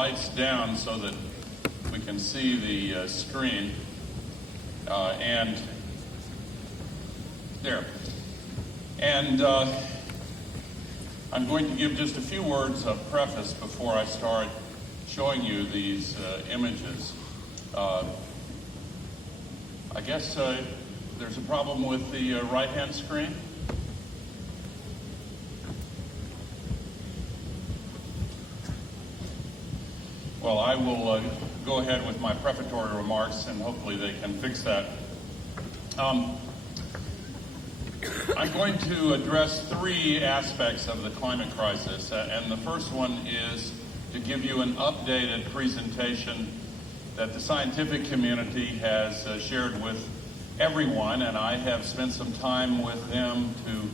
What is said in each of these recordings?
lights down so that we can see the screen. And there. And I'm going to give just a few words of preface before I start showing you these images. I guess there's a problem with the right-hand screen. Well, I will go ahead with my prefatory remarks, and hopefully they can fix that. I'm going to address three aspects of the climate crisis, and the first one is to give you an updated presentation that the scientific community has shared with everyone, and I have spent some time with them to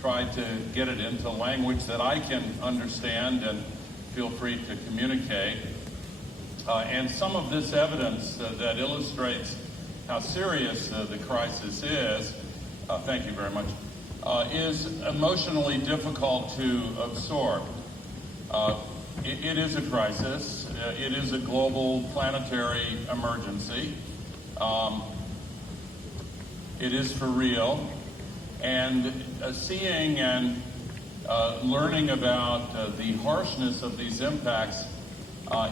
try to get it into language that I can understand and feel free to communicate. And some of this evidence that illustrates how serious the crisis is, thank you very much, is emotionally difficult to absorb. It is a crisis. It is a global planetary emergency. It is for real. And seeing and learning about the harshness of these impacts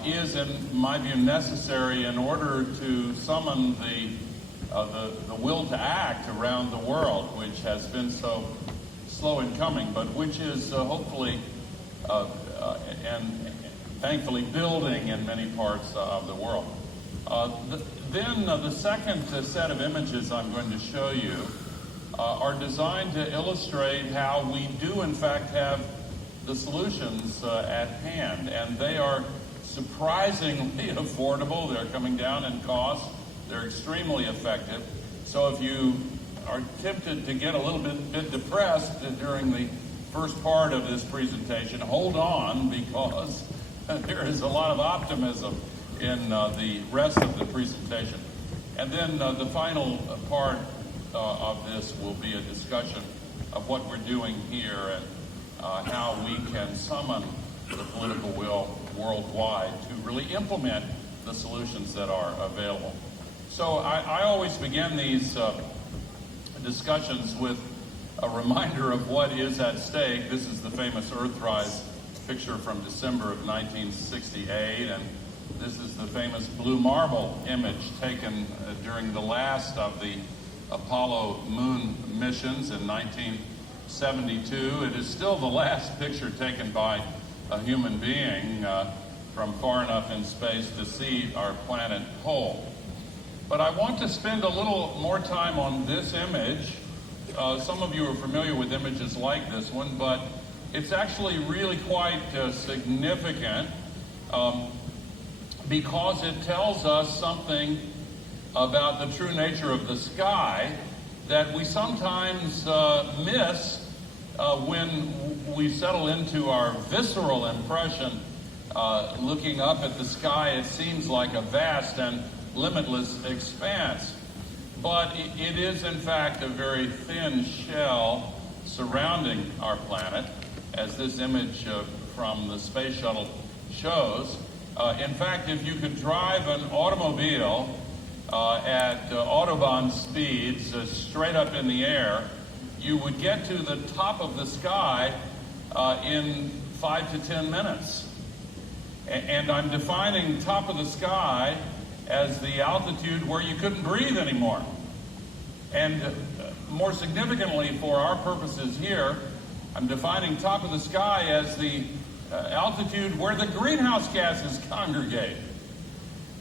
is, in my view, necessary in order to summon the will to act around the world, which has been so slow in coming, but which is hopefully and thankfully building in many parts of the world. Then the second set of images I'm going to show you are designed to illustrate how we do in fact have the solutions at hand, and they are surprisingly affordable. They're coming down in cost. They're extremely effective. So if you are tempted to get a little bit depressed during the first part of this presentation, hold on, because there is a lot of optimism in the rest of the presentation. And then the final part of this will be a discussion of what we're doing here and how we can summon the political will worldwide to really implement the solutions that are available. So I always begin these discussions with a reminder of what is at stake. This is the famous Earthrise picture from December of 1968, and this is the famous blue marble image taken during the last of the Apollo moon missions in 1972. It is still the last picture taken by a human being from far enough in space to see our planet whole. But I want to spend a little more time on this image. Some of you are familiar with images like this one, but it's actually really quite significant because it tells us something about the true nature of the sky that we sometimes miss when we settle into our visceral impression. Looking up at the sky, it seems like a vast and limitless expanse. But it is, in fact, a very thin shell surrounding our planet, as this image from the space shuttle shows. In fact, if you could drive an automobile at Autobahn speeds straight up in the air, you would get to the top of the sky in 5 to 10 minutes. And I'm defining top of the sky as the altitude where you couldn't breathe anymore. And more significantly for our purposes here, I'm defining top of the sky as the altitude where the greenhouse gases congregate.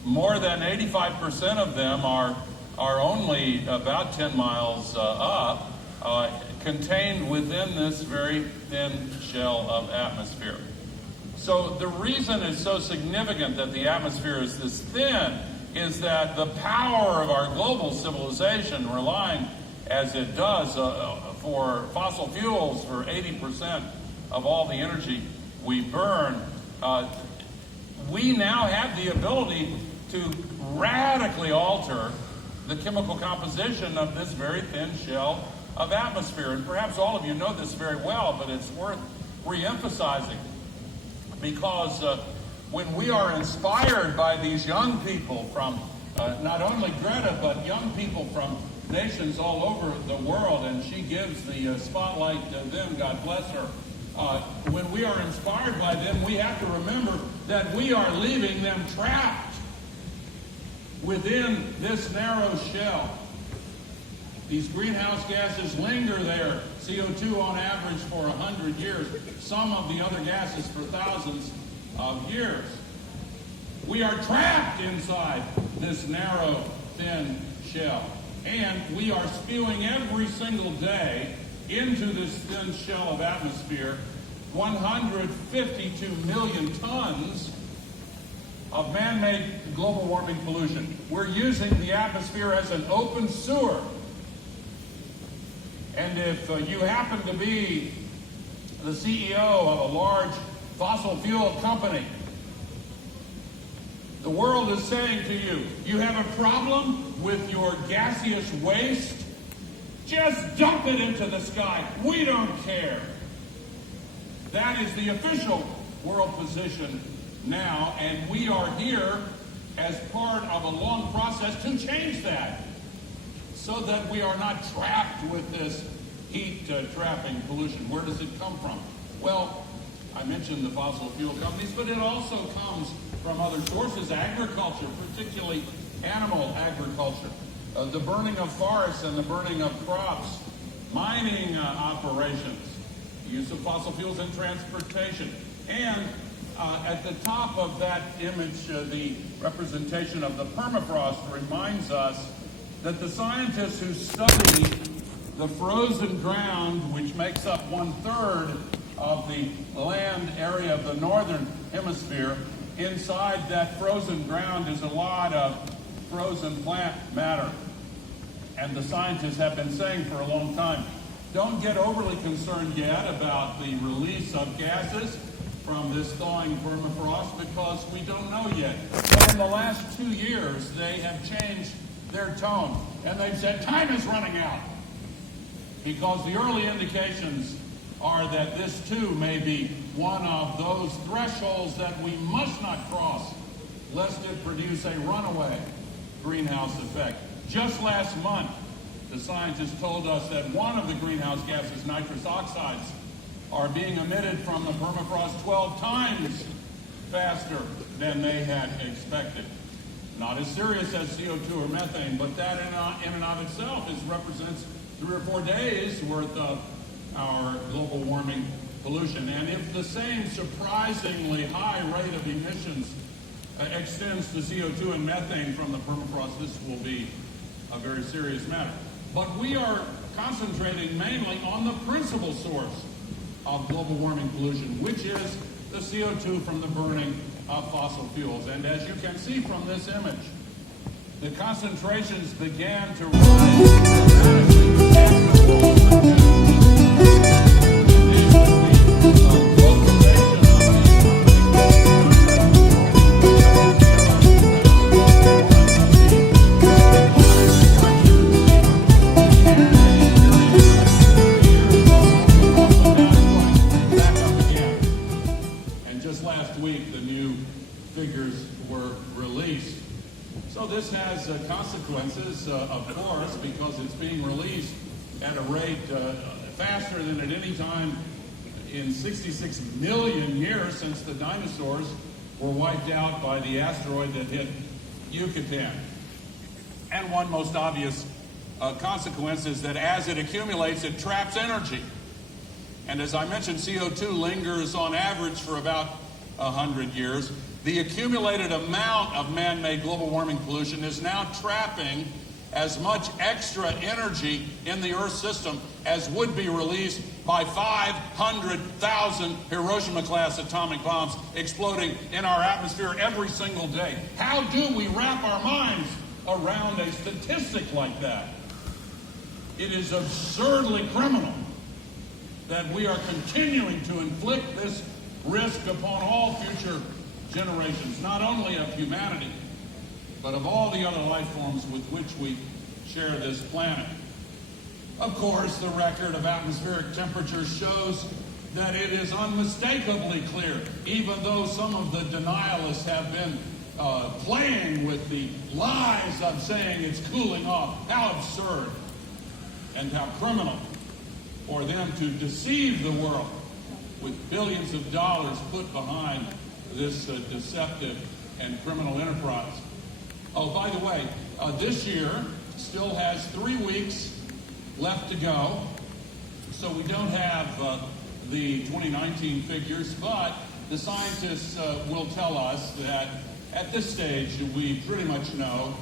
More than 85% of them are only about 10 miles up, contained within this very thin shell of atmosphere. So the reason it's so significant that the atmosphere is this thin is that the power of our global civilization, relying as it does for fossil fuels for 80% of all the energy we burn, we now have the ability to radically alter the chemical composition of this very thin shell of atmosphere. And perhaps all of you know this very well, but it's worth re-emphasizing because when we are inspired by these young people from not only Greta, but young people from nations all over the world, and she gives the spotlight to them, God bless her. When we are inspired by them, we have to remember that we are leaving them trapped within this narrow shell. These greenhouse gases linger there, CO2 on average for 100 years, some of the other gases for thousands of years. We are trapped inside this narrow, thin shell. And we are spewing every single day into this thin shell of atmosphere 152 million tons of man-made global warming pollution. We're using the atmosphere as an open sewer. And if you happen to be the CEO of a large fossil fuel company, the world is saying to you, you have a problem with your gaseous waste? Just dump it into the sky. We don't care. That is the official world position now, and we are here as part of a long process to change that so that we are not trapped with this heat-trapping pollution. Where does it come from? Well, I mentioned the fossil fuel companies, but it also comes from other sources, agriculture, particularly animal agriculture, the burning of forests and the burning of crops, mining operations, use of fossil fuels in transportation, and at the top of that image, the representation of the permafrost reminds us that the scientists who study the frozen ground, which makes up 1/3 of the land area of the northern hemisphere, inside that frozen ground is a lot of frozen plant matter. And the scientists have been saying for a long time, don't get overly concerned yet about the release of gases from this thawing permafrost because we don't know yet. But in the last 2 years, they have changed their tone. And they've said, time is running out. Because the early indications are that this too may be one of those thresholds that we must not cross, lest it produce a runaway greenhouse effect. Just last month, the scientists told us that one of the greenhouse gases, nitrous oxides, are being emitted from the permafrost 12 times faster than they had expected. Not as serious as CO2 or methane, but that in and of itself represents 3 or 4 days worth of our global warming pollution. And if the same surprisingly high rate of emissions extends to CO2 and methane from the permafrost, this will be a very serious matter. But we are concentrating mainly on the principal source of global warming pollution, which is the CO2 from the burning of fossil fuels. And as you can see from this image, the concentrations began to rise dramatically after World War II. This has consequences, of course, because it's being released at a rate faster than at any time in 66 million years since the dinosaurs were wiped out by the asteroid that hit Yucatan. And one most obvious consequence is that as it accumulates, it traps energy. And as I mentioned, CO2 lingers on average for about 100 years. The accumulated amount of man-made global warming pollution is now trapping as much extra energy in the Earth system as would be released by 500,000 Hiroshima-class atomic bombs exploding in our atmosphere every single day. How do we wrap our minds around a statistic like that? It is absurdly criminal that we are continuing to inflict this risk upon all future generations, not only of humanity, but of all the other life forms with which we share this planet. Of course, the record of atmospheric temperature shows that it is unmistakably clear, even though some of the denialists have been playing with the lies of saying it's cooling off. How absurd and how criminal for them to deceive the world with billions of dollars put behind this deceptive and criminal enterprise. Oh, by the way, this year still has 3 weeks left to go, so we don't have the 2019 figures, but the scientists will tell us that at this stage we pretty much know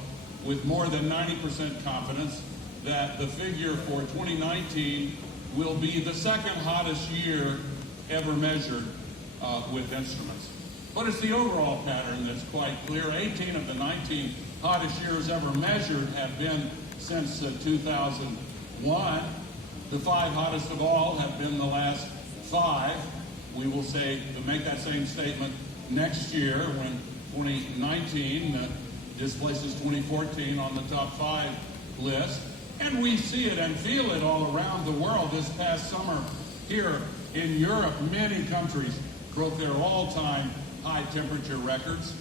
with more than 90% confidence that the figure for 2019 will be the second hottest year ever measured with instruments. But it's the overall pattern that's quite clear. 18 of the 19 hottest years ever measured have been since 2001. The 5 hottest of all have been the last 5. We will say to make that same statement next year when 2019 displaces 2014 on the top 5 list. And we see it and feel it all around the world. This past summer here in Europe, many countries broke their all-time high temperature records.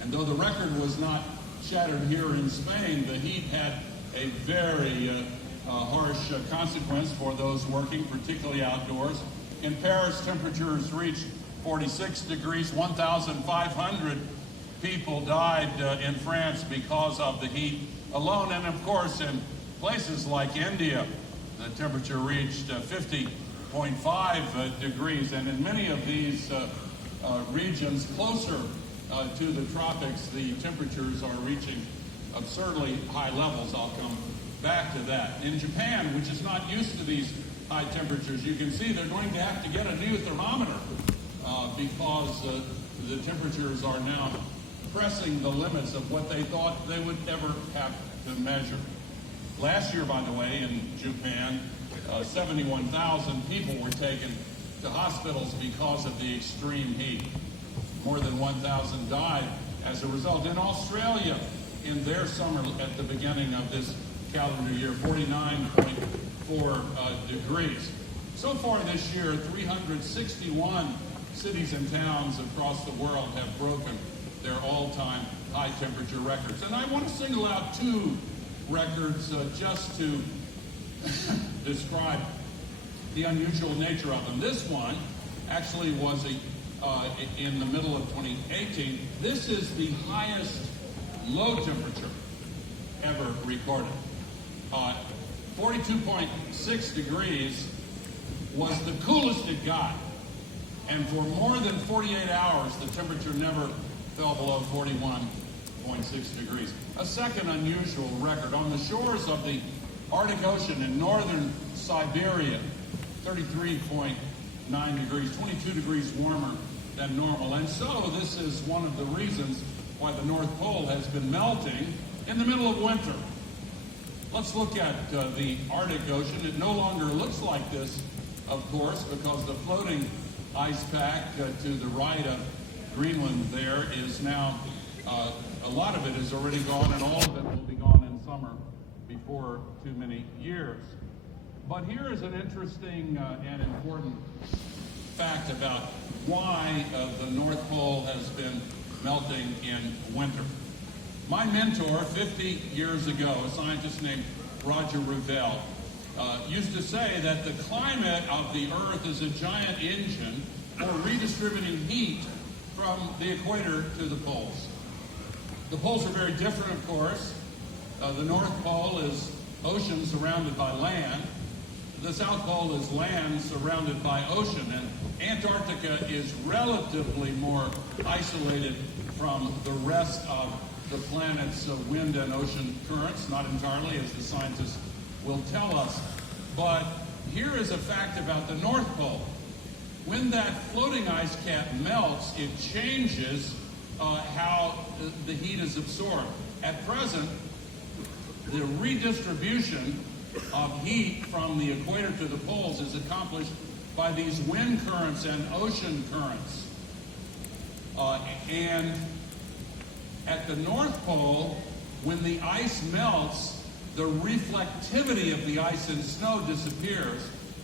And though the record was not shattered here in Spain, the heat had a very harsh consequence for those working, particularly outdoors. In Paris, temperatures reached 46 degrees. 1,500 people died in France because of the heat alone. And of course, in places like India, the temperature reached 50.5 degrees. And in many of these regions closer to the tropics, the temperatures are reaching absurdly high levels. I'll come back to that. In Japan, which is not used to these high temperatures, you can see they're going to have to get a new thermometer because the temperatures are now pressing the limits of what they thought they would ever have to measure. Last year, by the way, in Japan, 71,000 people were taken to hospitals because of the extreme heat. More than 1,000 died as a result. In Australia, in their summer at the beginning of this calendar year, 49.4 degrees. So far this year, 361 cities and towns across the world have broken their all-time high temperature records. And I want to single out 2 records just to describe the unusual nature of them. This one actually was in the middle of 2018. This is the highest low temperature ever recorded. 42.6 degrees was the coolest it got. And for more than 48 hours, the temperature never fell below 41.6 degrees. A second unusual record on the shores of the Arctic Ocean in northern Siberia, 33.9 degrees, 22 degrees warmer than normal. And so this is one of the reasons why the North Pole has been melting in the middle of winter. Let's look at the Arctic Ocean. It no longer looks like this, of course, because the floating ice pack to the right of Greenland there is now, a lot of it is already gone, and all of it will be gone in summer before too many years. But here is an interesting and important fact about why the North Pole has been melting in winter. My mentor 50 years ago, a scientist named Roger Revelle, used to say that the climate of the Earth is a giant engine for redistributing heat from the equator to the poles. The poles are very different, of course. The North Pole is ocean surrounded by land. The South Pole is land surrounded by ocean. And Antarctica is relatively more isolated from the rest of the planet's wind and ocean currents. Not entirely, as the scientists will tell us. But here is a fact about the North Pole. When that floating ice cap melts, it changes how the heat is absorbed. At present, the redistribution of heat from the equator to the poles is accomplished by these wind currents and ocean currents. And at the North Pole, when the ice melts, the reflectivity of the ice and snow disappears,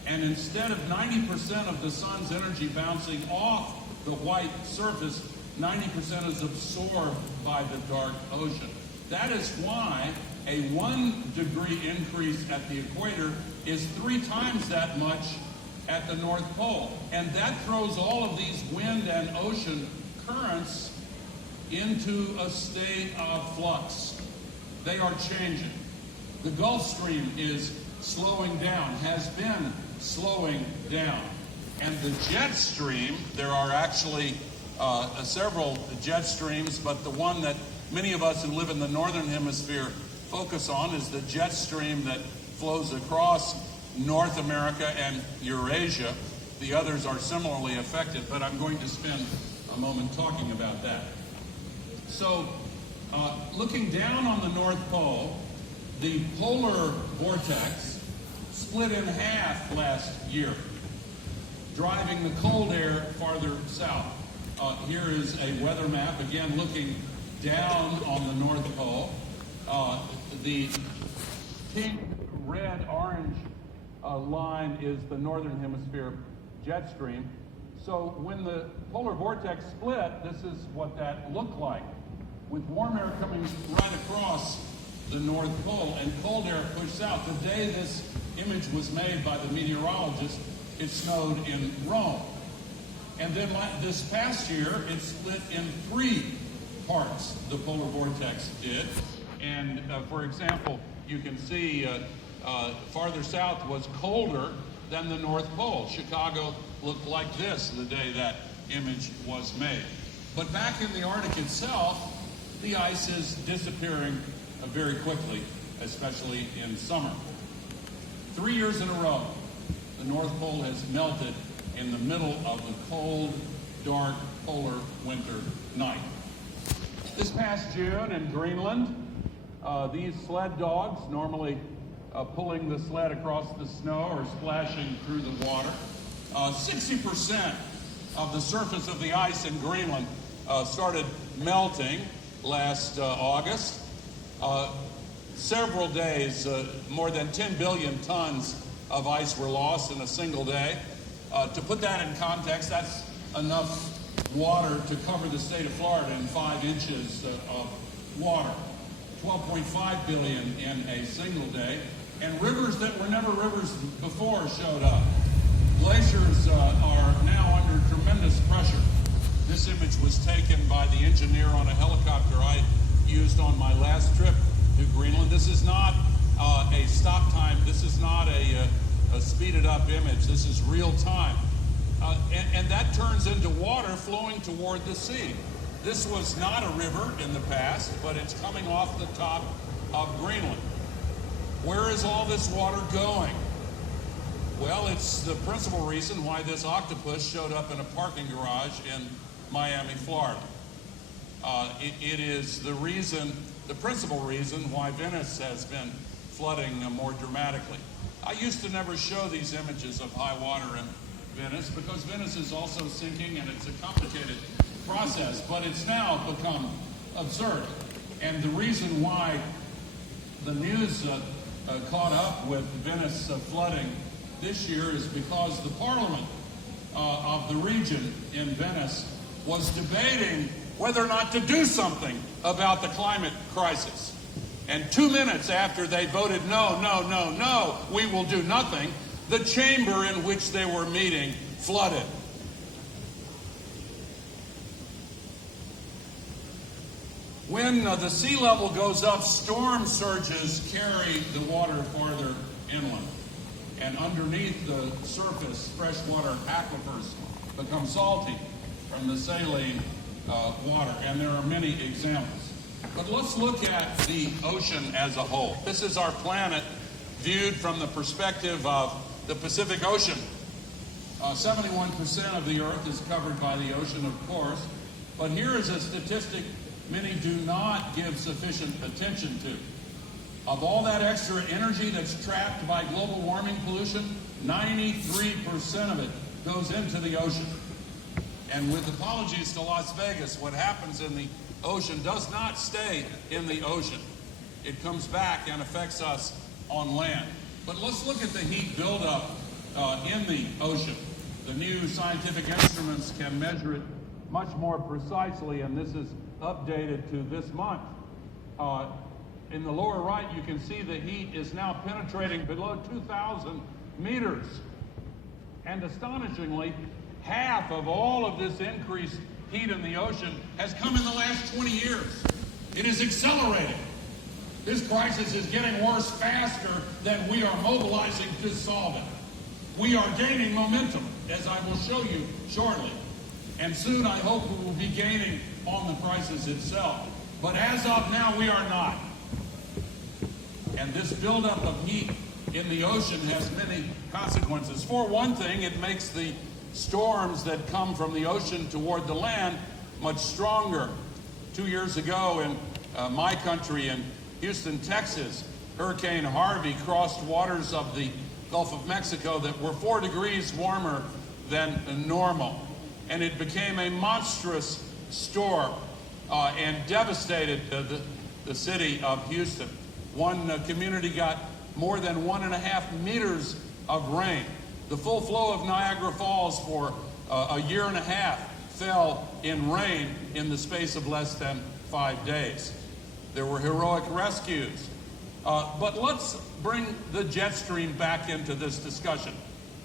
And instead of 90% of the sun's energy bouncing off the white surface, 90% is absorbed by the dark ocean. That is why a 1 degree increase at the equator is 3 times that much at the North Pole. And that throws all of these wind and ocean currents into a state of flux. They are changing. The Gulf Stream is slowing down, has been slowing down. And the jet stream, there are actually several jet streams, but the one that many of us who live in the northern hemisphere focus on is the jet stream that flows across North America and Eurasia. The others are similarly affected, but I'm going to spend a moment talking about that. So, looking down on the North Pole, the polar vortex split in half last year, driving the cold air farther south. Here is a weather map, again looking down on the North Pole. The pink, red, orange line is the northern hemisphere jet stream. So when the polar vortex split, this is what that looked like, with warm air coming right across the North Pole and cold air pushed out. The day this image was made by the meteorologist, it snowed in Rome. And then this past year, it split in 3 parts, the polar vortex did. And for example, you can see farther south was colder than the North Pole. Chicago looked like this the day that image was made. But back in the Arctic itself, the ice is disappearing very quickly, especially in summer. 3 years in a row, the North Pole has melted in the middle of the cold, dark, polar winter night. This past June in Greenland, these sled dogs, normally pulling the sled across the snow or splashing through the water, 60% of the surface of the ice in Greenland started melting last August. Several days, more than 10 billion tons of ice were lost in a single day. To put that in context, that's enough water to cover the state of Florida in 5 inches of water. 12.5 billion in a single day. And rivers that were never rivers before showed up. Glaciers are now under tremendous pressure. This image was taken by the engineer on a helicopter I used on my last trip to Greenland. This is not a stop time. This is not a speeded up image. This is real time. And that turns into water flowing toward the sea. This was not a river in the past, but it's coming off the top of Greenland. Where is all this water going? Well, it's the principal reason why this octopus showed up in a parking garage in Miami, Florida. It is the principal reason why Venice has been flooding more dramatically. I used to never show these images of high water in Venice because Venice is also sinking and it's a complicated process, but it's now become absurd. And the reason why the news caught up with Venice flooding this year is because the parliament of the region in Venice was debating whether or not to do something about the climate crisis. And 2 minutes after they voted no, we will do nothing, the chamber in which they were meeting flooded. When the sea level goes up, storm surges carry the water farther inland. And underneath the surface, freshwater aquifers become salty from the saline water. And there are many examples. But let's look at the ocean as a whole. This is our planet viewed from the perspective of the Pacific Ocean. 71% of the Earth is covered by the ocean, of course. But here is a statistic many do not give sufficient attention to. Of all that extra energy that's trapped by global warming pollution, 93% of it goes into the ocean. And with apologies to Las Vegas, what happens in the ocean does not stay in the ocean. It comes back and affects us on land. But let's look at the heat buildup in the ocean. The new scientific instruments can measure it much more precisely, and this is updated to this month. In the lower right, you can see the heat is now penetrating below 2,000 meters. And astonishingly, half of all of this increased heat in the ocean has come in the last 20 years. It is accelerating. This crisis is getting worse faster than we are mobilizing to solve it. We are gaining momentum, as I will show you shortly. And soon, I hope we will be gaining on the crisis itself. But as of now, we are not. And this buildup of heat in the ocean has many consequences. For one thing, it makes the storms that come from the ocean toward the land much stronger. 2 years ago in my country, in Houston, Texas, Hurricane Harvey crossed waters of the Gulf of Mexico that were 4 degrees warmer than normal. And it became a monstrous storm and devastated the city of Houston. One community got more than 1.5 meters of rain. The full flow of Niagara Falls for a year and a half fell in rain in the space of less than 5 days. There were heroic rescues. But let's bring the jet stream back into this discussion,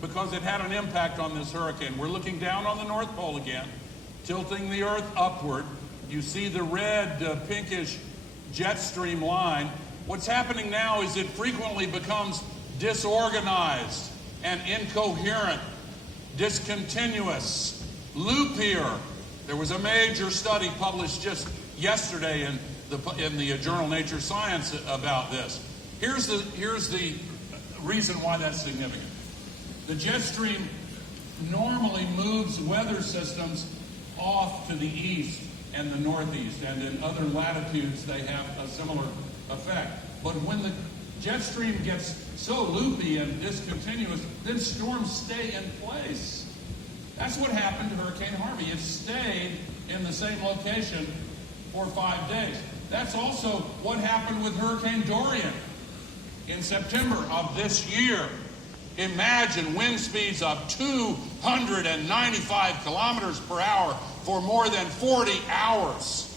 because it had an impact on this hurricane. We're looking down on the North Pole again, tilting the Earth upward. You see the red, pinkish jet stream line. What's happening now is it frequently becomes disorganized and incoherent, discontinuous, loopier. There was a major study published just yesterday in the journal Nature Science about this. Here's the reason why that's significant. The jet stream normally moves weather systems off to the east and the northeast, and in other latitudes they have a similar effect. But when the jet stream gets so loopy and discontinuous, then storms stay in place. That's what happened to Hurricane Harvey. It stayed in the same location for 5 days. That's also what happened with Hurricane Dorian in September of this year. Imagine wind speeds of 295 kilometers per hour for more than 40 hours.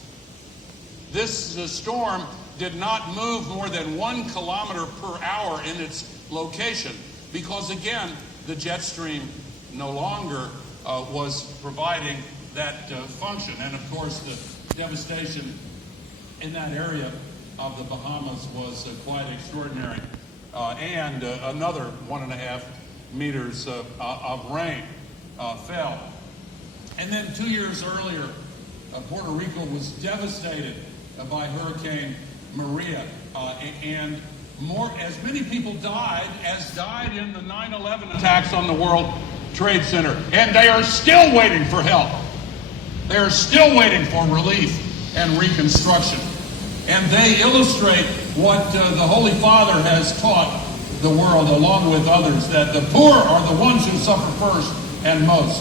This storm did not move more than 1 kilometer per hour in its location because, again, the jet stream no longer was providing that function. And, of course, the devastation in that area of the Bahamas was quite extraordinary. And another 1.5 meters of rain fell. And then 2 years earlier, Puerto Rico was devastated by Hurricane Maria, and as many people died as died in the 9/11 attacks on the World Trade Center, and they are still waiting for help. They are still waiting for relief and reconstruction. And they illustrate what the Holy Father has taught the world, along with others, that the poor are the ones who suffer first and most.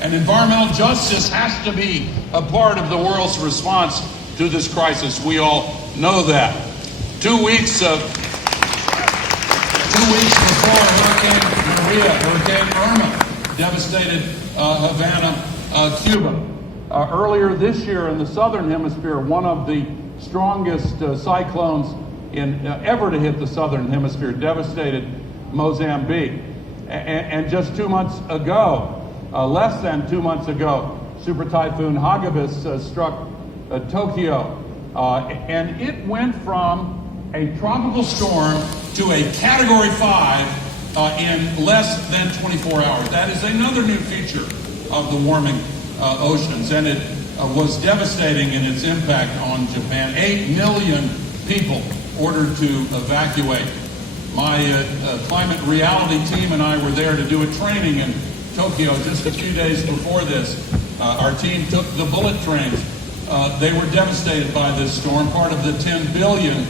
And environmental justice has to be a part of the world's response to this crisis. We all know that. 2 weeks before Hurricane Maria, Hurricane Irma devastated Havana, Cuba. Earlier this year in the southern hemisphere, one of the strongest cyclones ever to hit the southern hemisphere devastated Mozambique. And just 2 months ago, less than 2 months ago, Super Typhoon Hagibis struck Tokyo. And it went from a tropical storm to a Category 5 in less than 24 hours. That is another new feature of the warming oceans, and it was devastating in its impact on Japan. 8 million people ordered to evacuate. My climate reality team and I were there to do a training in Tokyo just a few days before this. Our team took the bullet trains. They were devastated by this storm, part of the $10 billion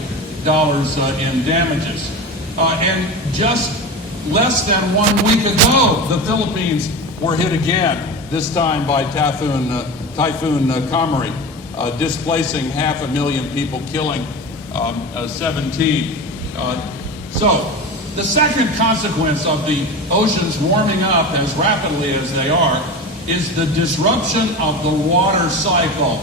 in damages. And just less than 1 week ago, the Philippines were hit again, this time by Typhoon Kamari, displacing 500,000 people, killing 17. So The second consequence of the oceans warming up as rapidly as they are is the disruption of the water cycle.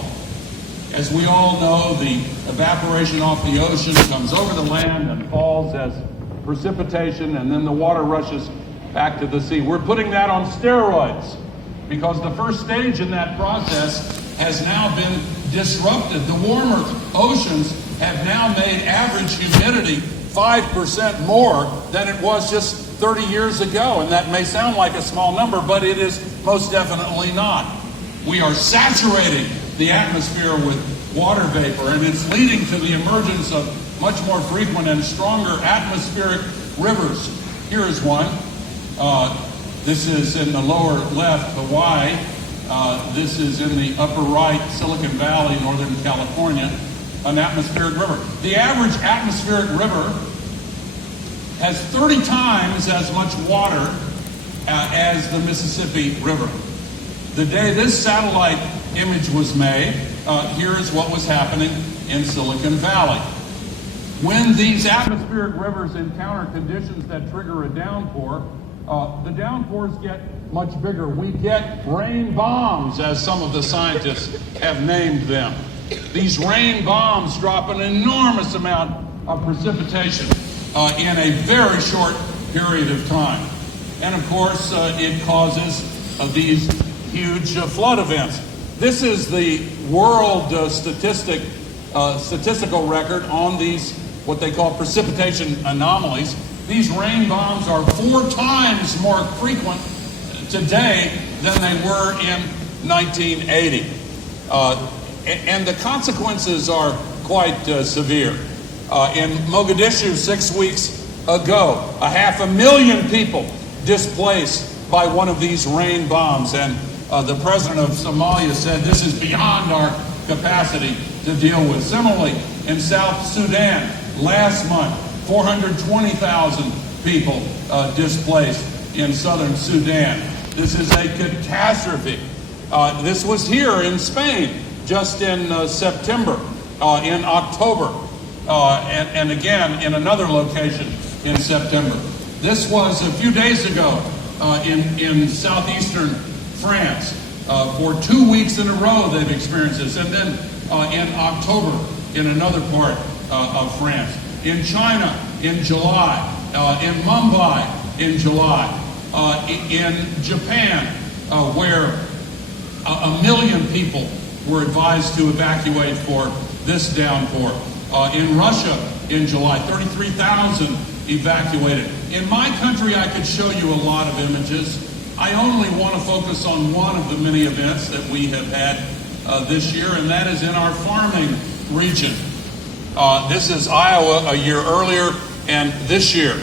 As we all know, the evaporation off the ocean comes over the land and falls as precipitation, and then the water rushes back to the sea. We're putting that on steroids because the first stage in that process has now been disrupted. The warmer oceans have now made average humidity 5% more than it was just 30 years ago. And that may sound like a small number, but it is most definitely not. We are saturating the atmosphere with water vapor, and it's leading to the emergence of much more frequent and stronger atmospheric rivers. Here is one. This is in the lower left, Hawaii. This is in the upper right, Silicon Valley, Northern California, an atmospheric river. The average atmospheric river has 30 times as much water as the Mississippi River. The day this satellite image was made, here is what was happening in Silicon Valley. When these atmospheric rivers encounter conditions that trigger a downpour, the downpours get much bigger. We get rain bombs, as some of the scientists have named them. These rain bombs drop an enormous amount of precipitation in a very short period of time. And of course, it causes these huge flood events. This is the world statistical record on these, what they call precipitation anomalies. These rain bombs are 4 times more frequent today than they were in 1980. And the consequences are quite severe. In Mogadishu 6 weeks ago, 500,000 people displaced by one of these rain bombs. And the president of Somalia said this is beyond our capacity to deal with. Similarly, in South Sudan, last month, 420,000 people displaced in southern Sudan. This is a catastrophe. This was here in Spain just in September, in October, and again in another location in September. This was a few days ago in southeastern France. For 2 weeks in a row they've experienced this. And then in October in another part of France. In China in July. In Mumbai in July. In Japan, where 1 million people were advised to evacuate for this downpour. In Russia in July, 33,000 evacuated. In my country, I could show you a lot of images. I only want to focus on one of the many events that we have had this year, and that is in our farming region. This is Iowa a year earlier, and this year,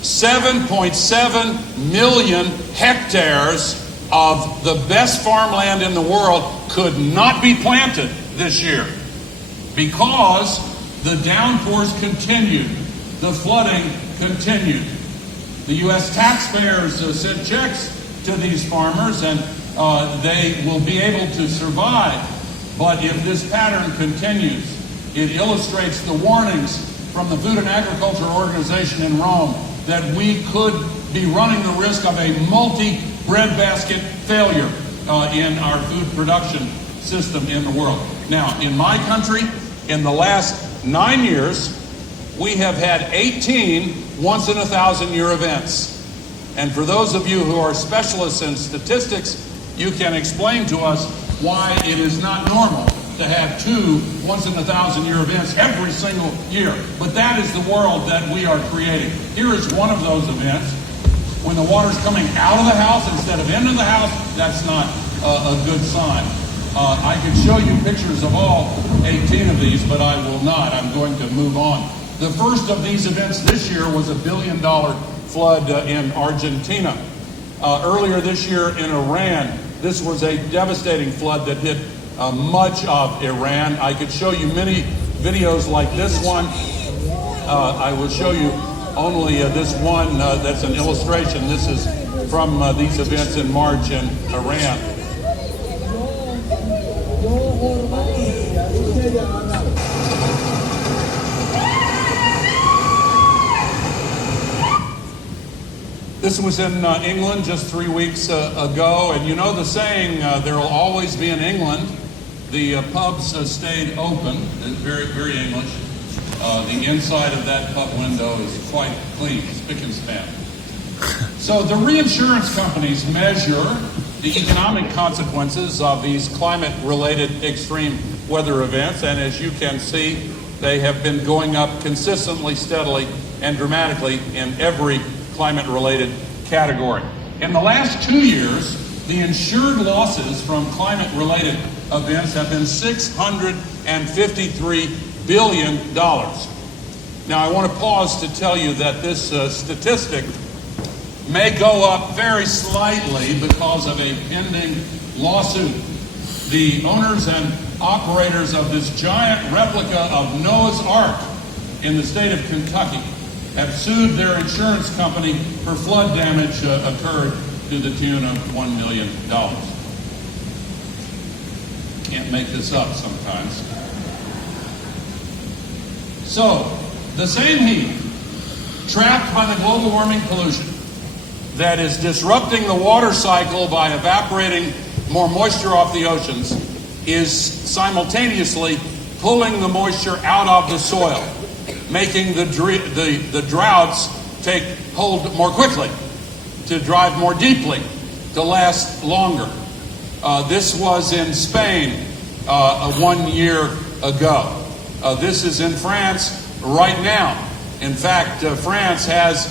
7.7 million hectares of the best farmland in the world could not be planted this year because the downpours continued, the flooding continued. The U.S. taxpayers sent checks to these farmers, and they will be able to survive. But if this pattern continues, it illustrates the warnings from the Food and Agriculture Organization in Rome that we could be running the risk of a multi-breadbasket failure in our food production system in the world. Now, in my country, in the last 9 years, we have had 18 once-in-a-thousand-year events. And for those of you who are specialists in statistics, you can explain to us why it is not normal to have 2 once-in-a-thousand-year events every single year. But that is the world that we are creating. Here is one of those events. When the water's coming out of the house instead of into the house, that's not a good sign. I could show you pictures of all 18 of these, but I will not. I'm going to move on. The first of these events this year was a $1 billion flood in Argentina. Earlier this year in Iran, this was a devastating flood that hit much of Iran. I could show you many videos like this one. I will show you only this one that's an illustration. This is from these events in March in Iran. This was in England just 3 weeks ago, and you know the saying, there will always be in England. The pubs stayed open, very, very English. The inside of that pub window is quite clean, spick and span. So the reinsurance companies measure the economic consequences of these climate-related extreme weather events, and as you can see, they have been going up consistently, steadily, and dramatically in every climate-related category. In the last 2 years, the insured losses from climate-related events have been $653 billion. Now, I want to pause to tell you that this statistic may go up very slightly because of a pending lawsuit. The owners and operators of this giant replica of Noah's Ark in the state of Kentucky have sued their insurance company for flood damage occurred to the tune of $1 million. Can't make this up sometimes. So, the same heat trapped by the global warming pollution that is disrupting the water cycle by evaporating more moisture off the oceans is simultaneously pulling the moisture out of the soil, making the droughts take hold more quickly, to drive more deeply, to last longer. This was in Spain 1 year ago. This is in France right now. In fact, France has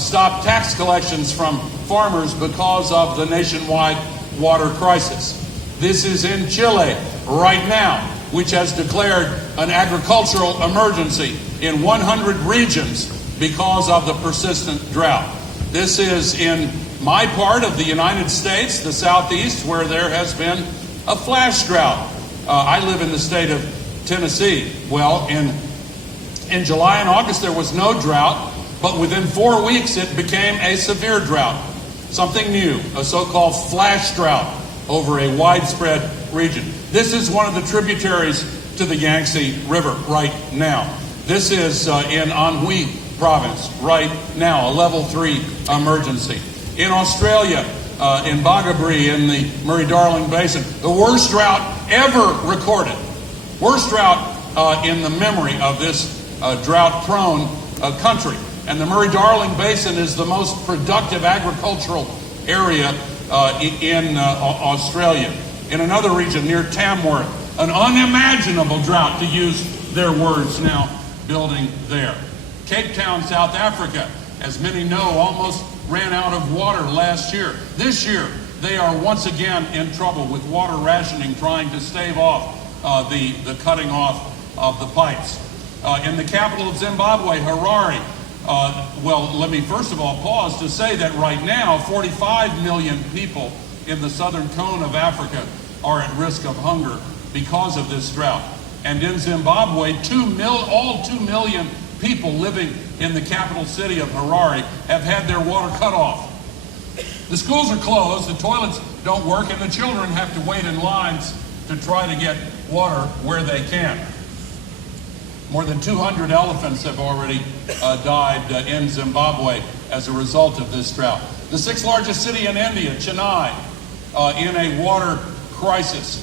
stopped tax collections from farmers because of the nationwide water crisis. This is in Chile right now, which has declared an agricultural emergency in 100 regions because of the persistent drought. This is in my part of the United States, the Southeast, where there has been a flash drought. I live in the state of Tennessee. Well, in July and August there was no drought, but within 4 weeks it became a severe drought. Something new, a so-called flash drought over a widespread region. This is one of the tributaries to the Yangtze River right now. This is in Anhui province right now, a level 3 emergency. In Australia, in Bagabree, in the Murray-Darling Basin, the worst drought ever recorded. Worst drought in the memory of this drought-prone country. And the Murray-Darling Basin is the most productive agricultural area in Australia. In another region near Tamworth, an unimaginable drought, to use their words now, building there. Cape Town, South Africa, as many know, almost ran out of water last year. This year, they are once again in trouble with water rationing, trying to stave off the cutting off of the pipes. In the capital of Zimbabwe, Harare, well, let me first of all pause to say that right now, 45 million people in the southern cone of Africa are at risk of hunger because of this drought. And in Zimbabwe, all 2 million people living in the capital city of Harare have had their water cut off. The schools are closed, the toilets don't work, and the children have to wait in lines to try to get water where they can. More than 200 elephants have already died in Zimbabwe as a result of this drought. The 6th largest city in India, Chennai, in a water crisis.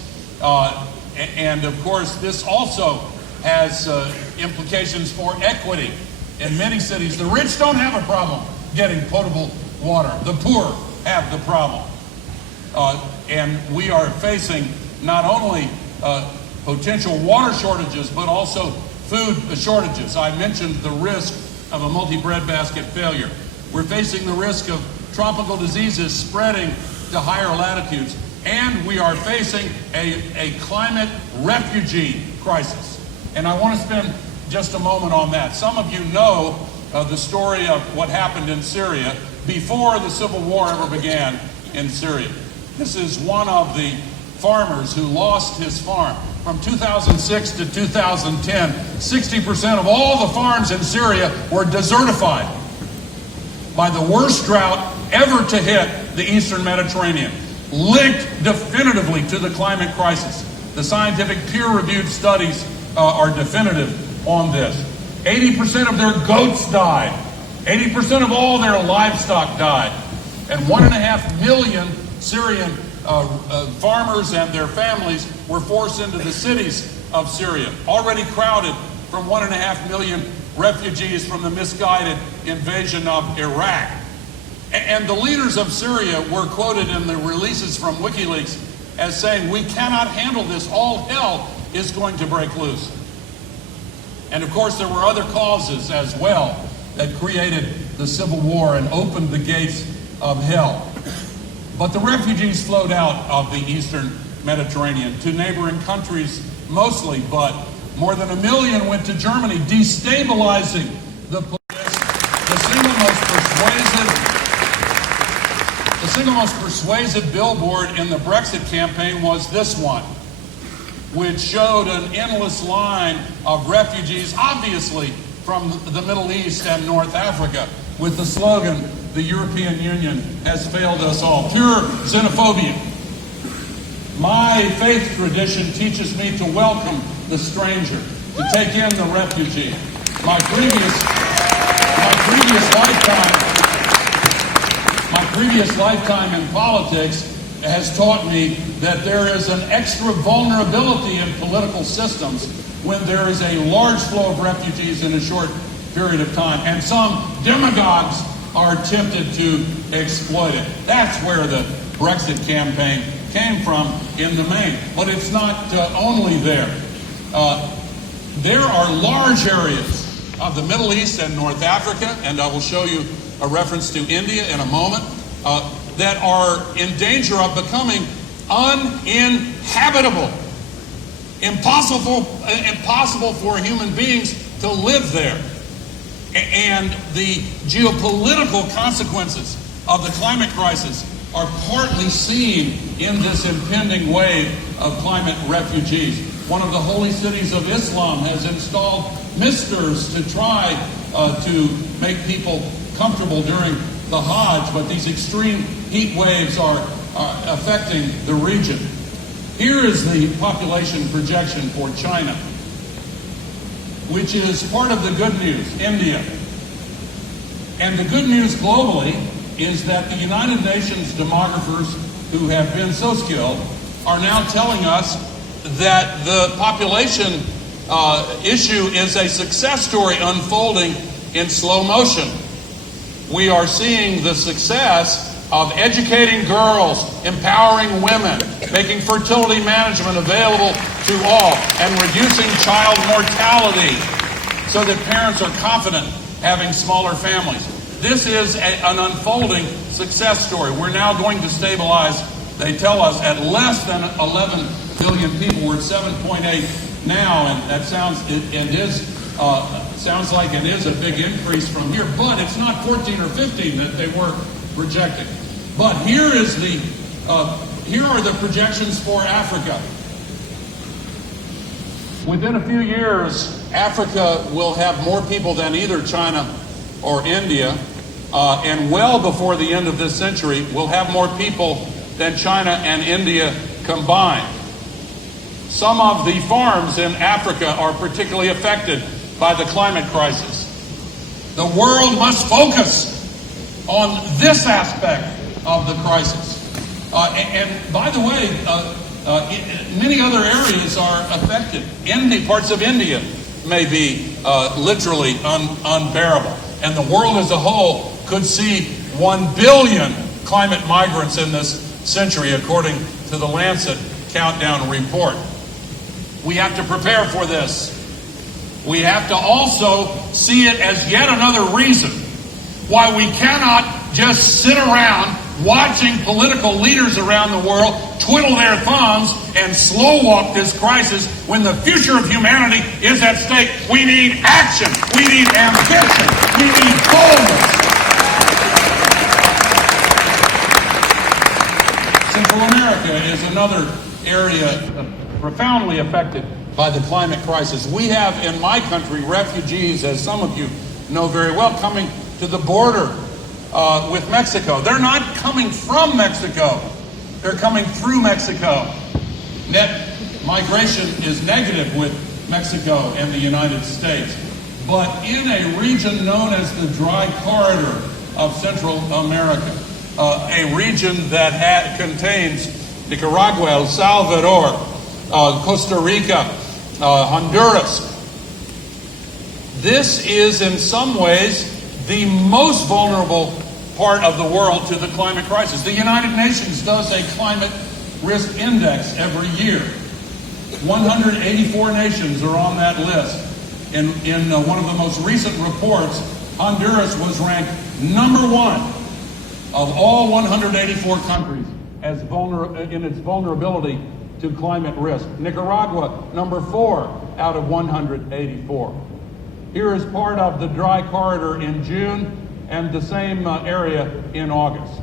And of course, this also has implications for equity. In many cities, the rich don't have a problem getting potable water. The poor have the problem. And we are facing not only potential water shortages, but also food shortages. I mentioned the risk of a multi-breadbasket failure. We're facing the risk of tropical diseases spreading to higher latitudes. And we are facing a climate refugee crisis. And I want to spend just a moment on that. Some of you know the story of what happened in Syria before the civil war ever began in Syria. This is one of the farmers who lost his farm. From 2006 to 2010, 60% of all the farms in Syria were desertified by the worst drought ever to hit the Eastern Mediterranean, linked definitively to the climate crisis. The scientific peer-reviewed studies are definitive on this. 80% of their goats died 80% of all their livestock died. And 1.5 million Syrian farmers and their families were forced into the cities of Syria, already crowded from 1.5 million refugees from the misguided invasion of Iraq. And the leaders of Syria were quoted in the releases from WikiLeaks as saying, "We cannot handle this. All hell is going to break loose." And of course, there were other causes as well that created the civil war and opened the gates of hell. But the refugees flowed out of the eastern Mediterranean to neighboring countries mostly, but more than 1 million went to Germany, destabilizing the police. The single most persuasive billboard in the Brexit campaign was this one, which showed an endless line of refugees, obviously from the Middle East and North Africa, with the slogan, "The European Union has failed us all." Pure xenophobia. My faith tradition teaches me to welcome the stranger, to take in the refugee. My previous lifetime in politics has taught me that there is an extra vulnerability in political systems when there is a large flow of refugees in a short period of time, and some demagogues are tempted to exploit it. That's where the Brexit campaign came from in the main. But it's not only there. There are large areas of the Middle East and North Africa, and I will show you a reference to India in a moment, that are in danger of becoming uninhabitable. Impossible for human beings to live there. And the geopolitical consequences of the climate crisis are partly seen in this impending wave of climate refugees. One of the holy cities of Islam has installed misters to try to make people comfortable during the Hajj, but these extreme heat waves are affecting the region. Here is the population projection for China, which is part of the good news, India. And the good news globally is that the United Nations demographers who have been so skilled are now telling us that the population issue is a success story unfolding in slow motion. We are seeing the success of educating girls, empowering women, making fertility management available to all, and reducing child mortality so that parents are confident having smaller families. This is an unfolding success story. We're now going to stabilize, they tell us, at less than 11 billion people. We're at 7.8 now, and that sounds like it is a big increase from here, but it's not 14 or 15 that they were projecting. But here are the projections for Africa. Within a few years, Africa will have more people than either China or India, and well before the end of this century, we'll have more people than China and India combined. Some of the farms in Africa are particularly affected by the climate crisis. The world must focus on this aspect of the crisis. And by the way, many other areas are affected. Parts of India may be literally unbearable. And the world as a whole could see 1 billion climate migrants in this century, according to the Lancet Countdown report. We have to prepare for this. We have to also see it as yet another reason why we cannot just sit around watching political leaders around the world twiddle their thumbs and slow walk this crisis when the future of humanity is at stake. We need action. We need ambition. We need boldness. Central America is another area profoundly affected by the climate crisis. We have in my country refugees, as some of you know very well, coming to the border with Mexico. They're not coming from Mexico. They're coming through Mexico. Net migration is negative with Mexico and the United States. but in a region known as the dry corridor of Central America, a region that contains Nicaragua, El Salvador, Costa Rica, Honduras. This is in some ways the most vulnerable part of the world to the climate crisis. The United Nations does a climate risk index every year. 184 nations are on that list. In one of the most recent reports, Honduras was ranked number one of all 184 countries as in its vulnerability to climate risk. Nicaragua, number 4 out of 184. Here is part of the dry corridor in June and the same area in August.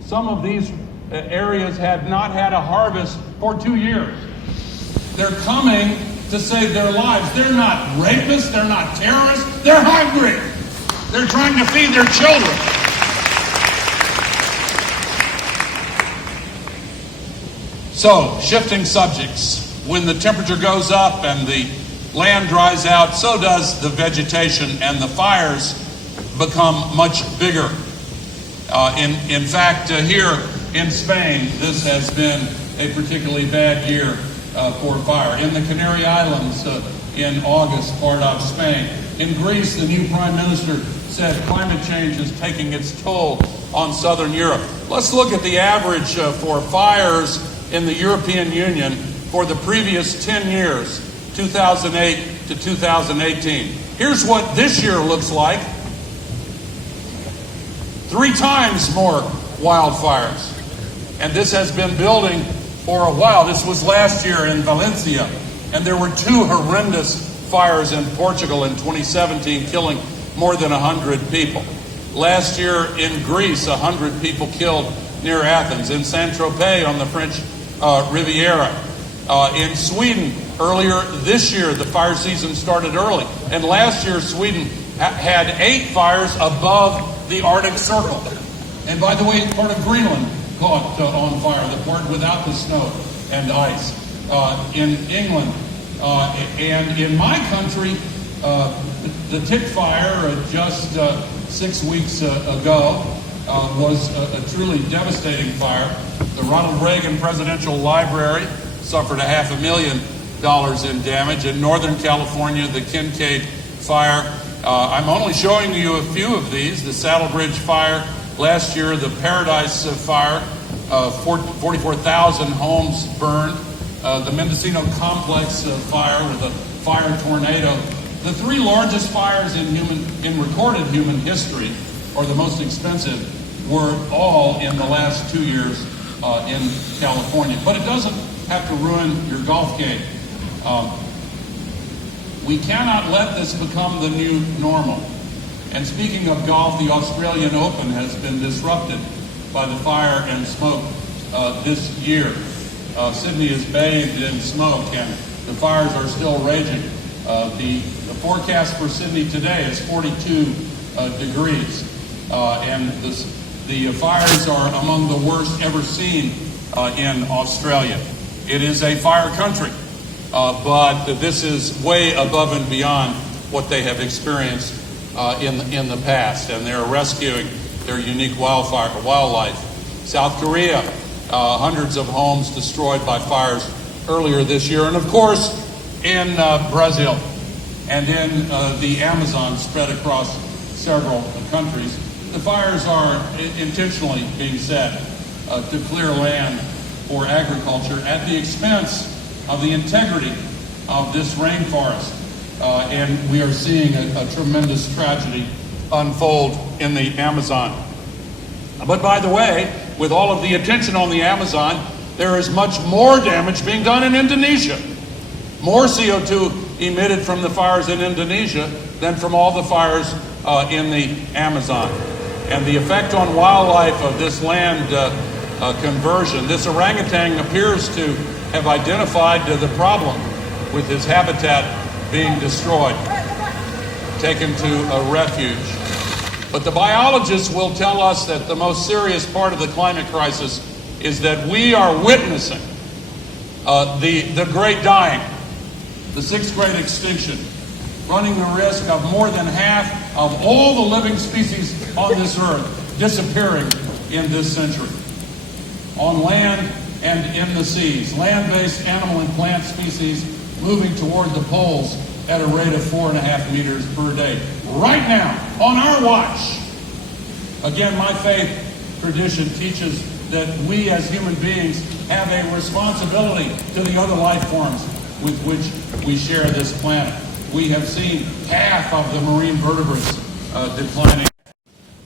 Some of these areas have not had a harvest for 2 years. They're coming to save their lives. They're not rapists, they're not terrorists, they're hungry. They're trying to feed their children. So, shifting subjects. When the temperature goes up and the land dries out, so does the vegetation, and the fires become much bigger. In fact, here in Spain, this has been a particularly bad year for fire. In the Canary Islands, in August, part of Spain. In Greece, the new prime minister said climate change is taking its toll on southern Europe. Let's look at the average for fires in the European Union for the previous 10 years, 2008 to 2018. Here's what this year looks like. 3 times more wildfires. And this has been building for a while. This was last year in Valencia, and there were 2 horrendous fires in Portugal in 2017, killing more than 100 people. Last year in Greece, 100 people killed near Athens. In Saint-Tropez on the French Riviera. In Sweden, earlier this year, the fire season started early. And last year, Sweden had 8 fires above the Arctic Circle. And by the way, part of Greenland caught on fire, the part without the snow and ice. In England and in my country, the tick fire just 6 weeks ago was a truly devastating fire. The Ronald Reagan Presidential Library suffered $500,000 in damage. In Northern California, the Kincaid fire. I'm only showing you a few of these. The Saddle Bridge fire last year, the Paradise fire, 44,000 homes burned. The Mendocino Complex fire with a fire tornado. The 3 largest fires in recorded human history, or the most expensive, were all in the last 2 years in California. But it doesn't have to ruin your golf game. We cannot let this become the new normal. And speaking of golf, the Australian Open has been disrupted by the fire and smoke this year. Sydney is bathed in smoke and the fires are still raging. The forecast for Sydney today is 42 degrees. And the fires are among the worst ever seen in Australia. It is a fire country, but this is way above and beyond what they have experienced in the past, and they're rescuing their unique wildlife. South Korea, hundreds of homes destroyed by fires earlier this year, and of course in Brazil and in the Amazon spread across several countries. The fires are intentionally being set to clear land for agriculture at the expense of the integrity of this rainforest. And we are seeing a tremendous tragedy unfold in the Amazon. But by the way, with all of the attention on the Amazon, there is much more damage being done in Indonesia. More CO2 emitted from the fires in Indonesia than from all the fires in the Amazon. And the effect on wildlife of this land conversion, this orangutan appears to have identified the problem with his habitat being destroyed, taken to a refuge. But the biologists will tell us that the most serious part of the climate crisis is that we are witnessing the great dying, the 6th great extinction, running the risk of more than half of all the living species on this earth disappearing in this century. On land and in the seas, land-based animal and plant species moving toward the poles at a rate of 4.5 meters per day. Right now, on our watch. Again, my faith tradition teaches that we as human beings have a responsibility to the other life forms with which we share this planet. We have seen half of the marine vertebrates declining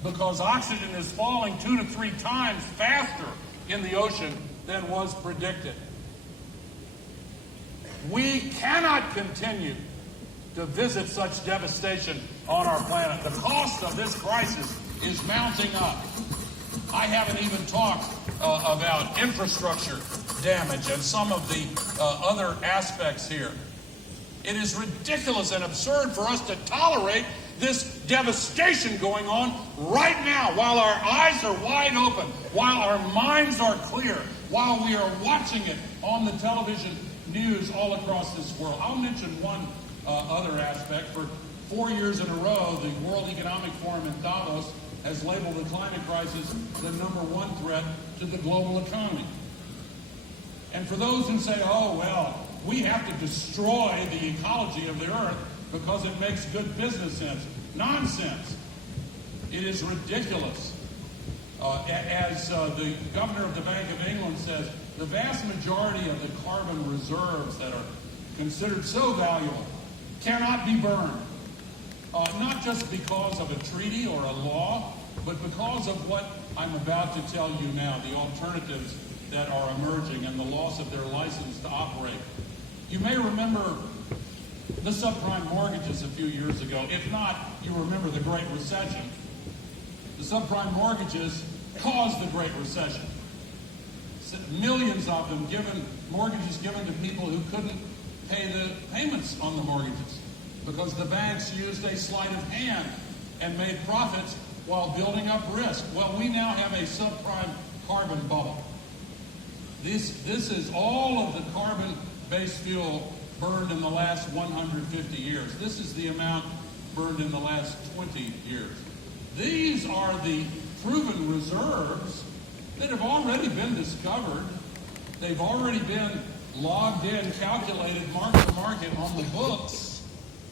because oxygen is falling 2 to 3 times faster in the ocean than was predicted. We cannot continue to visit such devastation on our planet. The cost of this crisis is mounting up. I haven't even talked about infrastructure damage and some of the other aspects here. It is ridiculous and absurd for us to tolerate this devastation going on right now while our eyes are wide open, while our minds are clear, while we are watching it on the television news all across this world. I'll mention one other aspect. For 4 years in a row, the World Economic Forum in Davos has labeled the climate crisis the #1 threat to the global economy. And for those who say, oh, well, we have to destroy the ecology of the earth because it makes good business sense. Nonsense. It is ridiculous. As the governor of the Bank of England says, the vast majority of the carbon reserves that are considered so valuable cannot be burned. Not just because of a treaty or a law, but because of what I'm about to tell you now, the alternatives that are emerging and the loss of their license to operate. You may remember the subprime mortgages a few years ago. If not, you remember the Great Recession. The subprime mortgages caused the Great Recession. Millions of them mortgages given to people who couldn't pay the payments on the mortgages because the banks used a sleight of hand and made profits while building up risk. Well, we now have a subprime carbon bubble. This is all of the carbon-based fuel burned in the last 150 years. This is the amount burned in the last 20 years. These are the proven reserves that have already been discovered. They've already been logged in, calculated market to market on the books,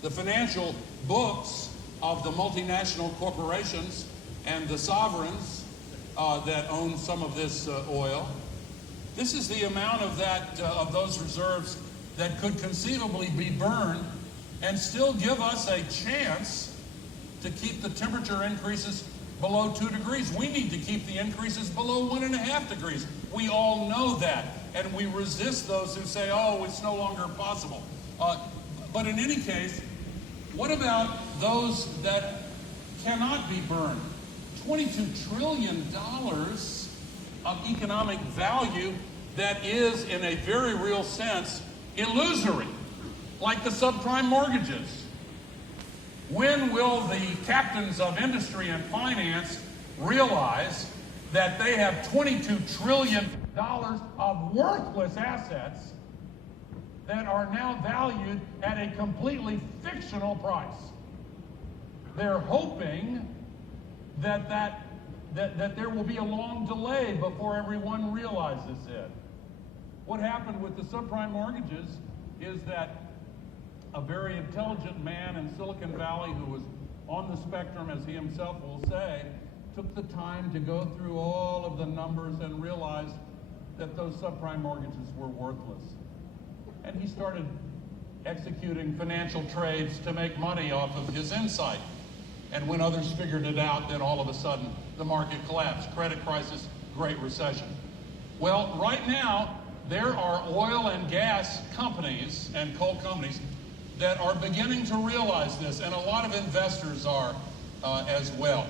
the financial books of the multinational corporations and the sovereigns that own some of this oil. This is the amount of those reserves that could conceivably be burned and still give us a chance to keep the temperature increases below 2 degrees. We need to keep the increases below 1.5 degrees. We all know that, and we resist those who say, oh, it's no longer possible. But in any case, what about those that cannot be burned? $22 trillion of economic value that is, in a very real sense, illusory, like the subprime mortgages. When will the captains of industry and finance realize that they have $22 trillion of worthless assets that are now valued at a completely fictional price? They're hoping that there will be a long delay before everyone realizes it. What happened with the subprime mortgages is that a very intelligent man in Silicon Valley who was on the spectrum, as he himself will say, took the time to go through all of the numbers and realized that those subprime mortgages were worthless. And he started executing financial trades to make money off of his insight. And when others figured it out, then all of a sudden the market collapsed. Credit crisis, Great Recession. Well, right now, there are oil and gas companies and coal companies that are beginning to realize this, and a lot of investors are as well.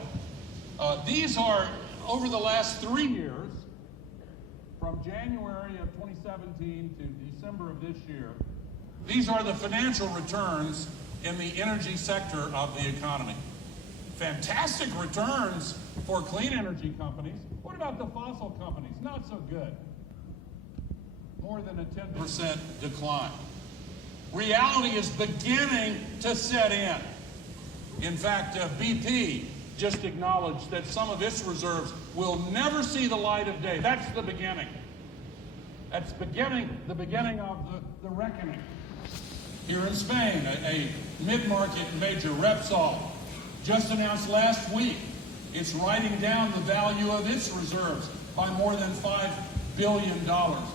These are, over the last 3 years, from January of 2017 to December of this year, these are the financial returns in the energy sector of the economy. Fantastic returns for clean energy companies. What about the fossil companies? Not so good. More than a 10% decline. Reality is beginning to set in. In fact, BP just acknowledged that some of its reserves will never see the light of day. That's the beginning. That's the beginning of the reckoning. Here in Spain, a mid-market major, Repsol, just announced last week it's writing down the value of its reserves by more than $5 billion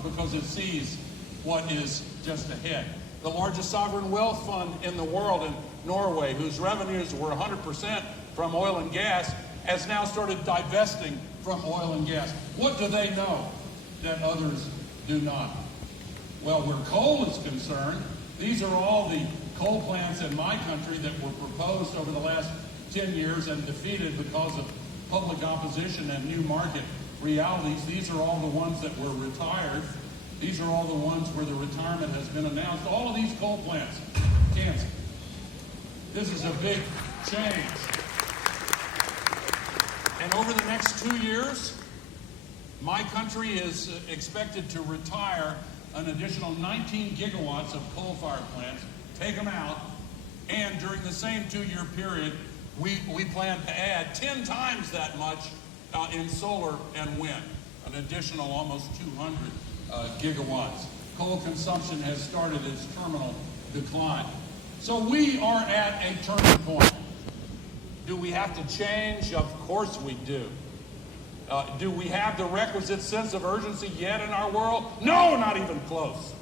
because it sees what is just ahead. The largest sovereign wealth fund in the world in Norway, whose revenues were 100% from oil and gas, has now started divesting from oil and gas. What do they know that others do not? Well, where coal is concerned, these are all the coal plants in my country that were proposed over the last 10 years and defeated because of public opposition and new market realities. These are all the ones that were retired. These are all the ones where the retirement has been announced. All of these coal plants canceled. This is a big change. And over the next 2 years, my country is expected to retire an additional 19 gigawatts of coal-fired plants, take them out, and during the same 2-year period, we plan to add 10 times that much in solar and wind, an additional almost 200 gigawatts. Coal consumption has started its terminal decline. So we are at a turning point. Do we have to change? Of course we do. Do we have the requisite sense of urgency yet in our world? No, not even close.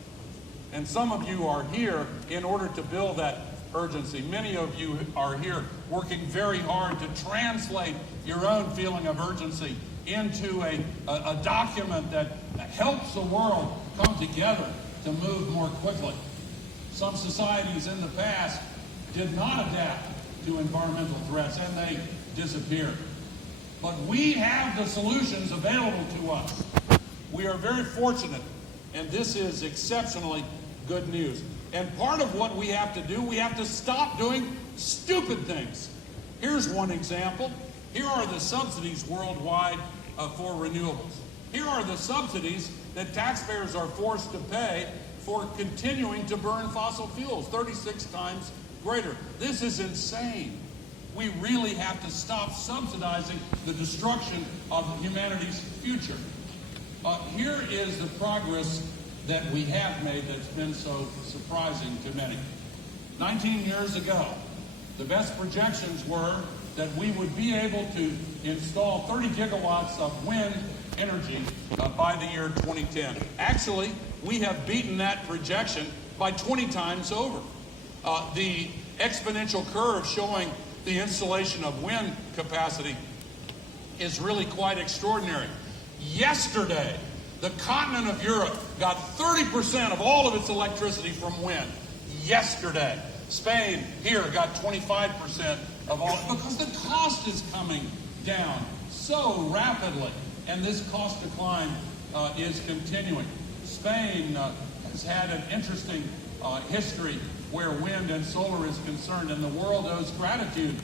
And some of you are here in order to build that urgency. Many of you are here working very hard to translate your own feeling of urgency into a document that helps the world come together to move more quickly. Some societies in the past did not adapt to environmental threats and they disappeared. But we have the solutions available to us. We are very fortunate, and this is exceptionally good news. And part of what we have to do, we have to stop doing stupid things. Here's one example. Here are the subsidies worldwide for renewables. Here are the subsidies that taxpayers are forced to pay for continuing to burn fossil fuels, 36 times greater. This is insane. We really have to stop subsidizing the destruction of humanity's future. Here is the progress that we have made that's been so surprising to many. 19 years ago, the best projections were that we would be able to install 30 gigawatts of wind energy by the year 2010. Actually, we have beaten that projection by 20 times over. The exponential curve showing the installation of wind capacity is really quite extraordinary. Yesterday, the continent of Europe got 30% of all of its electricity from wind. Yesterday. Spain here got 25% of all, because the cost is coming down so rapidly, and this cost decline is continuing. Spain has had an interesting history where wind and solar is concerned, and the world owes gratitude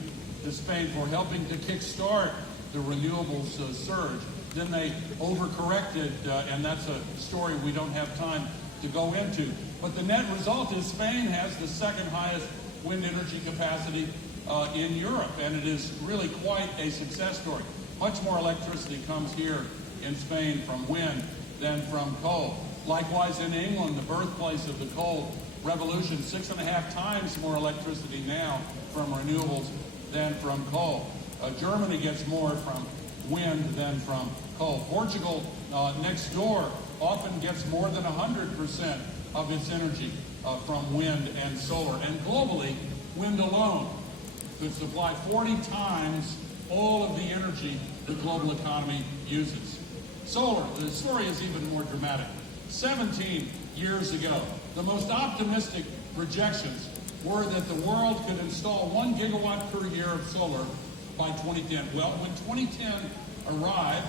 to Spain for helping to kickstart the renewables surge. Then they overcorrected, and that's a story we don't have time to go into. But the net result is Spain has the second highest wind energy capacity in Europe, and it is really quite a success story. Much more electricity comes here in Spain from wind than from coal. Likewise in England, the birthplace of the coal revolution, 6.5 times more electricity now from renewables than from coal. Germany gets more from wind than from coal. Portugal, next door, often gets more than 100% of its energy from wind and solar. And globally, wind alone could supply 40 times all of the energy the global economy uses. Solar, the story is even more dramatic. 17 years ago, the most optimistic projections were that the world could install 1 gigawatt per year of solar by 2010. Well, when 2010 arrived,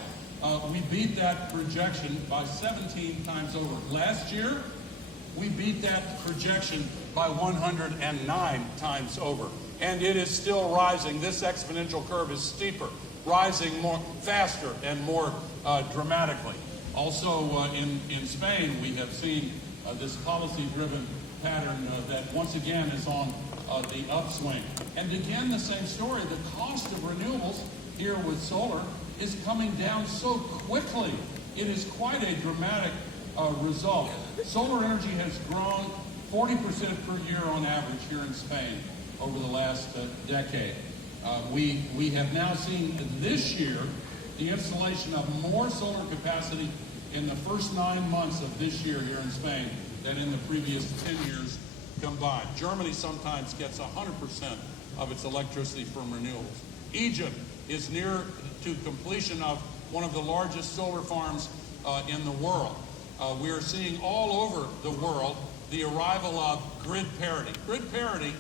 we beat that projection by 17 times over. Last year, we beat that projection by 109 times over. And it is still rising. This exponential curve is steeper, rising more faster and more dramatically. Also in Spain, we have seen this policy-driven pattern that once again is on the upswing. And again, the same story. The cost of renewables here with solar is coming down so quickly. It is quite a dramatic result. Solar energy has grown 40% per year on average here in Spain over the last decade. We have now seen this year the installation of more solar capacity in the first 9 months of this year here in Spain than in the previous 10 years combined. Germany sometimes gets 100% of its electricity from renewables. Egypt is near to completion of one of the largest solar farms in the world. We are seeing all over the world the arrival of grid parity. Grid parity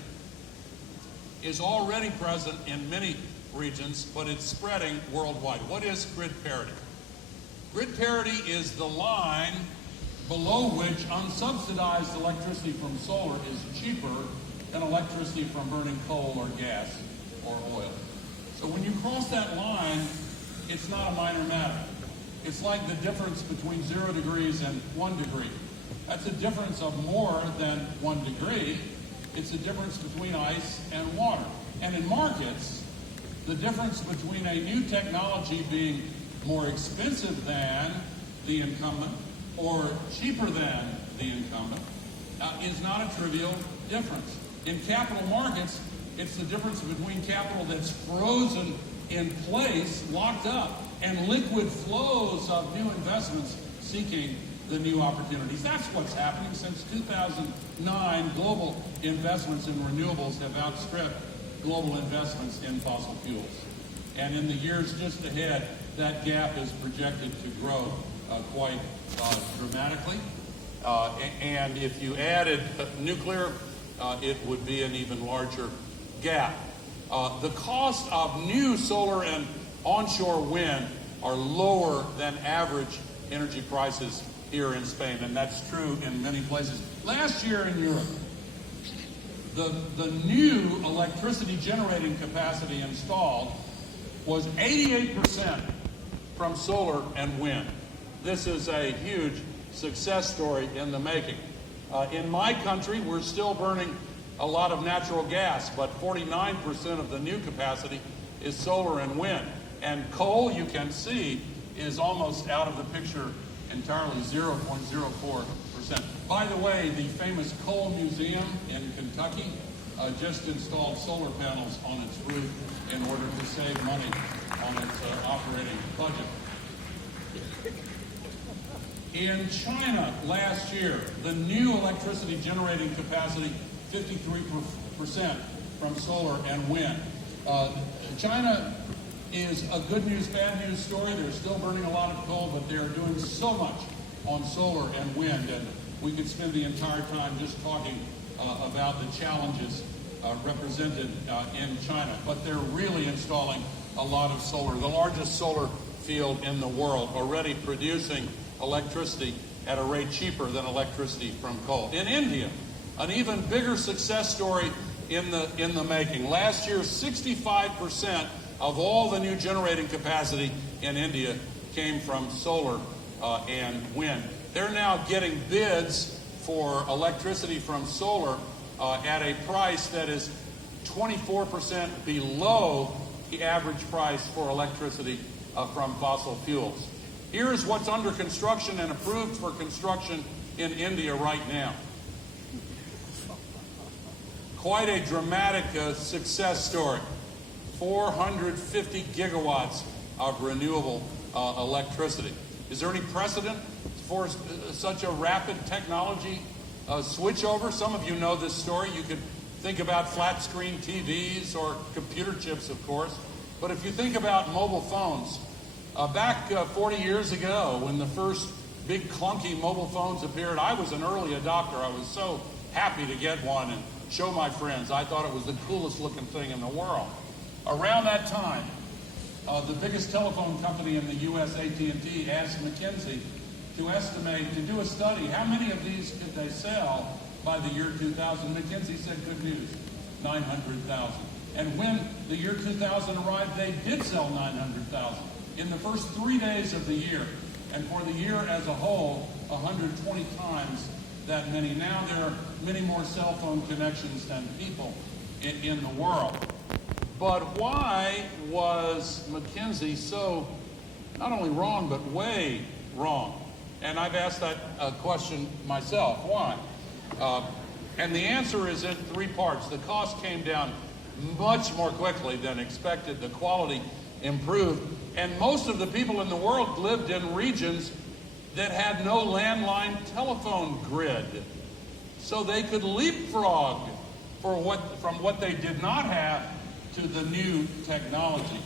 is already present in many regions, but it's spreading worldwide. What is grid parity? Grid parity is the line below which unsubsidized electricity from solar is cheaper than electricity from burning coal or gas or oil. So when you cross that line, it's not a minor matter. It's like the difference between 0 degrees and 1 degree. That's a difference of more than 1 degree. It's a difference between ice and water. And in markets, the difference between a new technology being more expensive than the incumbent or cheaper than the incumbent is not a trivial difference. In capital markets, it's the difference between capital that's frozen in place, locked up, and liquid flows of new investments seeking the new opportunities. That's what's happening. Since 2009, global investments in renewables have outstripped global investments in fossil fuels. And in the years just ahead, that gap is projected to grow quite dramatically. And if you added nuclear, it would be an even larger gap. The cost of new solar and onshore wind are lower than average energy prices here in Spain, and that's true in many places. Last year in Europe, the new electricity generating capacity installed was 88% from solar and wind. This is a huge success story in the making. In my country, we're still burning a lot of natural gas, but 49% of the new capacity is solar and wind. And coal, you can see, is almost out of the picture entirely, 0.04%. By the way, the famous Coal Museum in Kentucky just installed solar panels on its roof in order to save money on its operating budget. In China last year, the new electricity generating capacity, 53% from solar and wind. China is a good news, bad news story. They're still burning a lot of coal, but they are doing so much on solar and wind, and we could spend the entire time just talking about the challenges represented in China. But they're really installing a lot of solar. The largest solar field in the world, already producing electricity at a rate cheaper than electricity from coal. In India, an even bigger success story in the making. Last year, 65% of all the new generating capacity in India came from solar and wind. They're now getting bids for electricity from solar at a price that is 24% below the average price for electricity from fossil fuels. Here's what's under construction and approved for construction in India right now. Quite a dramatic success story. 450 gigawatts of renewable electricity. Is there any precedent for such a rapid technology switchover? Some of you know this story. You could think about flat screen TVs or computer chips, of course. But if you think about mobile phones, back 40 years ago when the first big clunky mobile phones appeared, I was an early adopter. I was so happy to get one and show my friends. I thought it was the coolest looking thing in the world. Around that time, the biggest telephone company in the U.S., AT&T, asked McKinsey to estimate, to do a study, how many of these could they sell by the year 2000. McKinsey said, good news, 900,000. And when the year 2000 arrived, they did sell 900,000 in the first 3 days of the year. And for the year as a whole, 120 times that many. Now there are many more cell phone connections than people in the world. But why was McKinsey so not only wrong, but way wrong? And I've asked that question myself. Why? And the answer is in three parts. The cost came down much more quickly than expected. The quality improved. And most of the people in the world lived in regions that had no landline telephone grid. So they could leapfrog from what they did not have to the new technology.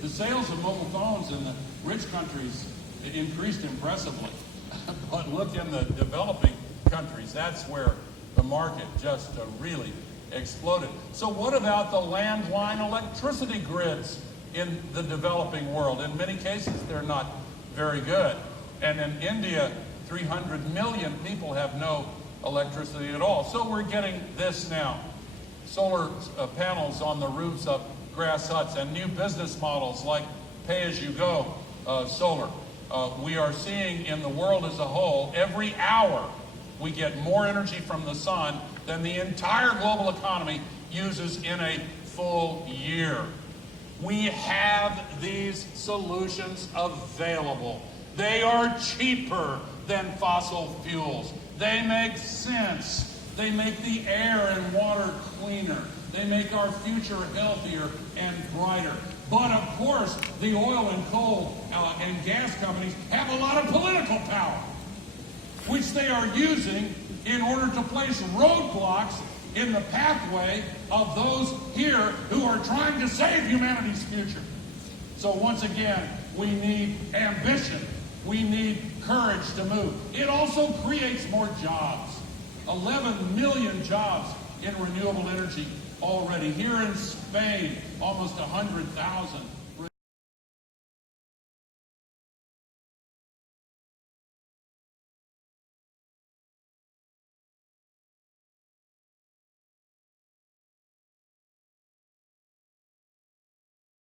The sales of mobile phones in the rich countries increased impressively. But look in the developing countries, that's where the market just really exploded. So what about the landline electricity grids in the developing world? In many cases, they're not very good. And in India, 300 million people have no electricity at all. So we're getting this now. Solar panels on the roofs of grass huts and new business models like pay-as-you-go solar. We are seeing in the world as a whole, every hour we get more energy from the sun than the entire global economy uses in a full year. We have these solutions available. They are cheaper than fossil fuels. They make sense. They make the air and water cleaner. They make our future healthier and brighter. But of course, the oil and coal and gas companies have a lot of political power, which they are using in order to place roadblocks in the pathway of those here who are trying to save humanity's future. So once again, we need ambition. We need courage to move. It also creates more jobs. 11 million jobs in renewable energy already. Here in Spain, almost 100,000.